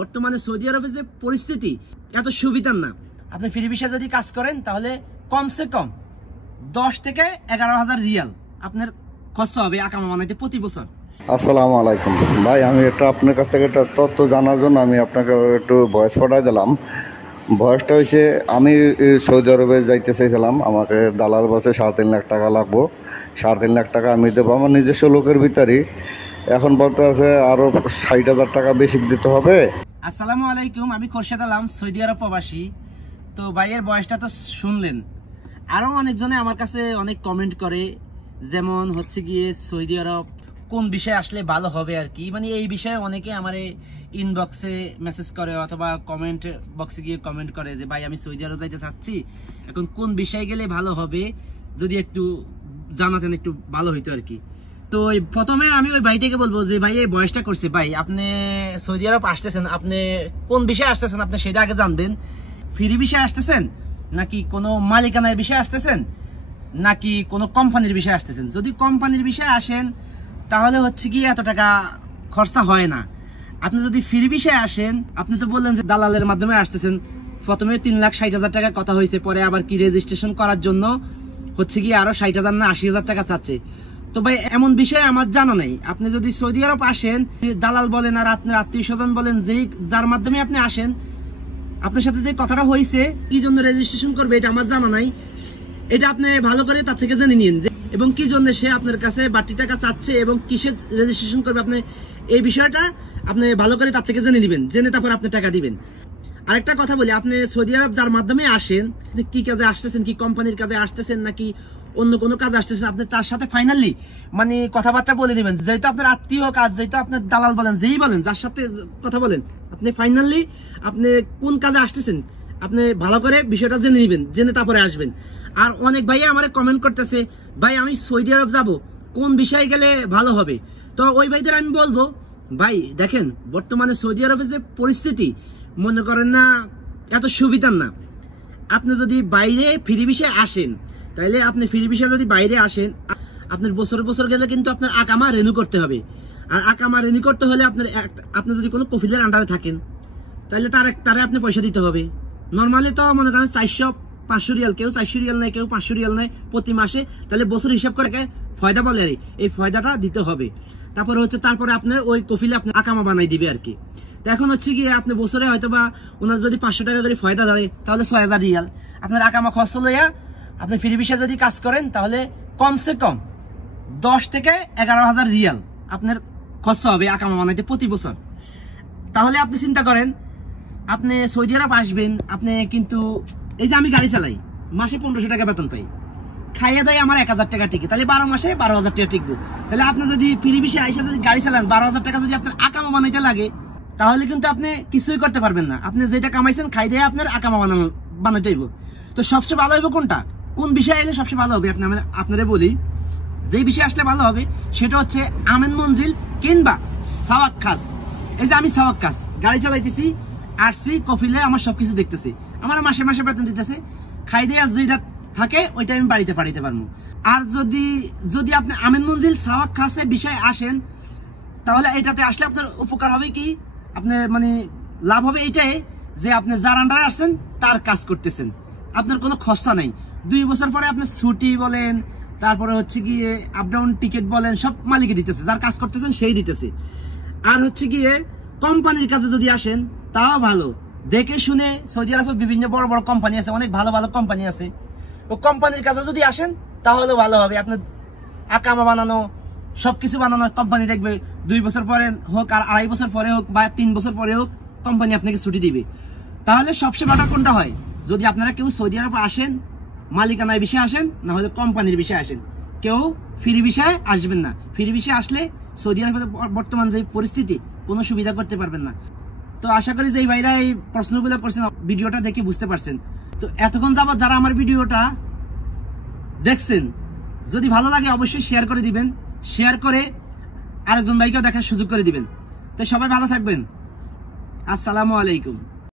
বর্তমানে সৌদি আরবে যে পরিস্থিতি এত সুবিধার না। আপনি ফ্রি ভিসা যদি কাজ করেন তাহলে কমসে কম 10 থেকে 11,000 রিয়াল আপনার খরচ হবে আকামা বানাইতে প্রতি বছর। আসসালামু আলাইকুম ভাই, আমি একটা আপনার কাছ থেকে একটা তথ্য জানার জন্য আমি আপনাকে একটু ভয়েস পাঠাই দিলাম। ভয়েসটা হয়েছে, আমি সৌদি আরবে যাইতে চাইছিলাম, আমাকে দালাল বসে 3.5 লাখ টাকা লাগবো। 3.5 লাখ টাকা আমি দেবো আমার নিজস্ব লোকের ভিতরেই। এখন বলতে আছে আরো 60,000 টাকা বেশি দিতে হবে। আসসালামু আলাইকুম, আমি খোরশেদ আলম, সৌদি আরব প্রবাসী। তো ভাইয়ের বয়সটা তো শুনলেন। আরো অনেকজনে আমার কাছে অনেক কমেন্ট করে, যেমন হচ্ছে গিয়ে সৌদি আরব কোন বিষয়ে আসলে ভালো হবে আর কি, মানে এই বিষয়ে অনেকে আমার ইনবক্সে মেসেজ করে অথবা কমেন্ট বক্সে গিয়ে কমেন্ট করে যে ভাই আমি সৌদি আরব যাইতে চাচ্ছি, এখন কোন বিষয়ে গেলে ভালো হবে, যদি একটু জানাতেন একটু ভালো হইতো আর কি। তো প্রথমে আমি ওই ভাইটাকে বলবো যে ভাই এই বয়সটা করছে, ভাই আপনি সৌদি আরব আসতেছেন, আপনি কোন বিষয়ে আসতেছেন আপনি সেটা আগে জানবেন। ফ্রি বিষয়ে আসতেছেন নাকি কোনো মালিকানার বিষয়ে আসতেছেন নাকি কোনো কোম্পানির বিষয়ে আসতেছেন। যদি কোম্পানির বিষয়ে আসেন তাহলে হচ্ছে কি এত টাকা খরচা হয় না। আপনি যদি ফ্রি বিষয়ে আসেন, আপনি তো বললেন যে দালালের মাধ্যমে আসতেছেন, প্রথমে 3,60,000 টাকা কথা হয়েছে, পরে আবার কি রেজিস্ট্রেশন করার জন্য হচ্ছে কি আরো 60,000 না 80,000 টাকা চাচ্ছে। তো ভাই এমন বিষয়ে আমার জানা নেই। আপনি যদি সৌদি আরব আসেন, দালাল বলেন আর আপনার আত্মীয় স্বজন বলেন, যেই যার মাধ্যমে আপনি আসেন, আপনার সাথে যে কথাটা হয়েছে কি জন্য রেজিস্ট্রেশন করবে এটা আমার জানা নাই। এটা আপনি ভালো করে তার থেকে জেনে নিন এবং কি জন্য সে আপনার কাছে বাড়তি টাকা চাচ্ছে এবং কিসের রেজিস্ট্রেশন করবে, আপনি এই বিষয়টা আপনি ভালো করে তার থেকে জেনে দিবেন, জেনে তারপর আপনি টাকা দিবেন। আরেকটা কথা বলি, আপনি সৌদি আরব যার মাধ্যমে আসেন, কি কাজে আসতেছেন, কি কোম্পানির কাজে আসতেছেন নাকি অন্য কোনো কাজ আসতেছেন, আপনি তার সাথে ফাইনালি মানে কথাবার্তা বলে দিবেন। যেহেতু আপনার আত্মীয় কাজ, যেহেতু আপনার দালাল বলেন, যেই বলেন, যার সাথে কথা বলেন, আপনি ফাইনালি আপনি কোন কাজে আসতেছেন আপনি ভালো করে বিষয়টা জেনে নিবেন, জেনে তারপরে আসবেন। আর অনেক ভাইয়া আমার কমেন্ট করতেছে ভাই আমি সৌদি আরব যাব, কোন বিষয়ে গেলে ভালো হবে। তো ওই ভাইদের আমি বলবো, ভাই দেখেন বর্তমানে সৌদি আরবের যে পরিস্থিতি, মনে করেন না এত সুবিধার না। আপনি যদি বাইরে ফ্রি ভিসায় আসেন, তাইলে আপনি ফ্রি ভিসায় যদি বাইরে আসেন, আপনার বছর বছর গেলে কিন্তু আপনার আকামা রেনু করতে হবে। আর আকামা রেনু করতে হলে আপনি যদি কোনো কফিলের আন্ডারে থাকেন তাহলে তারে আপনি পয়সা দিতে হবে। নর্মালি তো মনে করেন 400-500 রিয়াল, কেউ 400 রিয়াল নেয়, কেউ 500 রিয়াল নেয় প্রতি মাসে, তাহলে বছর হিসাব করে ফয়দা বলে আর এই ফয়দাটা দিতে হবে। তারপরে আপনার ওই কফিলে আপনি আকামা বানাই দিবে আর কি। এখন হচ্ছে গিয়ে আপনি বছরে হয়তো বা ওনার যদি 500 টাকা করে ফয়দা ধরে তাহলে 6,000 রিয়াল আপনার আকামা খরচ লইয়া আপনি ফ্রি ভিসায় যদি কাজ করেন তাহলে কমসে কম 10 থেকে 11,000 রিয়াল আপনার খরচ হবে আকামা বানাইতে প্রতি বছর। তাহলে আপনি চিন্তা করেন, আপনি সৌদি আরব আসবেন, আপনি কিন্তু এই যে আমি গাড়ি চালাই, মাসে 1500 টাকা বেতন পাই, খাইয়ে দেয় আমার 1,000 টাকা টিকে, তাহলে 12 মাসে 12,000 টাকা টিকবো। তাহলে আপনি যদি ফ্রি ভিসায় আইসা যদি গাড়ি চালান, 12,000 টাকা যদি আপনার আকামা বানাইতে লাগে, তাহলে কিন্তু আপনি কিছুই করতে পারবেন না। আপনি যেটা কামাইছেন খাই দিয়ে আপনার আকামা বানাইতে হইব। তো সবচেয়ে ভালো হইব কোনটা, কোন বিষয়ে এলে সবচেয়ে ভালো হবে আপনারা বলি, যেই বিষয়ে আসলে ভালো হবে সেটা হচ্ছে আমেন মঞ্জিল কিংবা সাওয়াক্কাস। এই যে আমি সাওয়াক্কাস গাড়ি চালাইতেছি, আসছি কফিলে, আমার সবকিছু দেখতেছি, আমার মাসে মাসে বেতন দিতেছে, খাই দিয়ে যেটা থাকে ওইটা আমি বাড়িতে পাঠাইতে পারবো। আর যদি আপনি আমেন মঞ্জিল সাওয়াক্কাসে বিষয়ে আসেন, তাহলে এটাতে আসলে আপনার উপকার হবে কি, আপনার মানে লাভ হবে এইটাই যে আপনি যার আন্ডারে আসছেন তার কাজ করতেছেন, আপনার কোনো খরচা নাই। 2 বছর পরে আপনি ছুটি বলেন, তারপরে হচ্ছে গিয়ে আপ ডাউন টিকিট বলেন, সব মালিকে দিতেছে, যার কাজ করতেছেন সেই দিতেছে। আর হচ্ছে গিয়ে কোম্পানির কাজে যদি আসেন তাও ভালো দেখে শুনে, সৌদি আরবে বিভিন্ন বড় বড় কোম্পানি আছে, অনেক ভালো ভালো কোম্পানি আছে, ও কোম্পানির কাজে যদি আসেন তাহলে ভালো হবে। আপনার আকামা বানানো সবকিছু বানানো কোম্পানি দেখবে, 2 বছর পরে হোক আর 2.5 বছর পরে হোক বা 3 বছর পরে হোক কোম্পানি আপনাকে ছুটি দিবে। তাহলে সবচেয়ে ভালো কোনটা হয়, যদি আপনারা কেউ সৌদি আরব আসেন মালিকানার বিষয়ে আসেন, না হলে কোম্পানির বিষয়ে আসেন, কেউ ফ্রি বিষয়ে আসবেন না। ফ্রি বিষয়ে আসলে সৌদি আরবের বর্তমান যে পরিস্থিতি কোনো সুবিধা করতে পারবেন না। তো আশা করি যে এই ভাইরা এই প্রশ্নগুলো করছেন ভিডিওটা দেখে বুঝতে পারছেন। তো এতক্ষণ যাবত যারা আমার ভিডিওটা দেখছেন, যদি ভালো লাগে অবশ্যই শেয়ার করে দিবেন, শেয়ার করে আরেকজন ভাইকেও দেখার সুযোগ করে দিবেন। তো সবাই ভালো থাকবেন। আসসালামু আলাইকুম।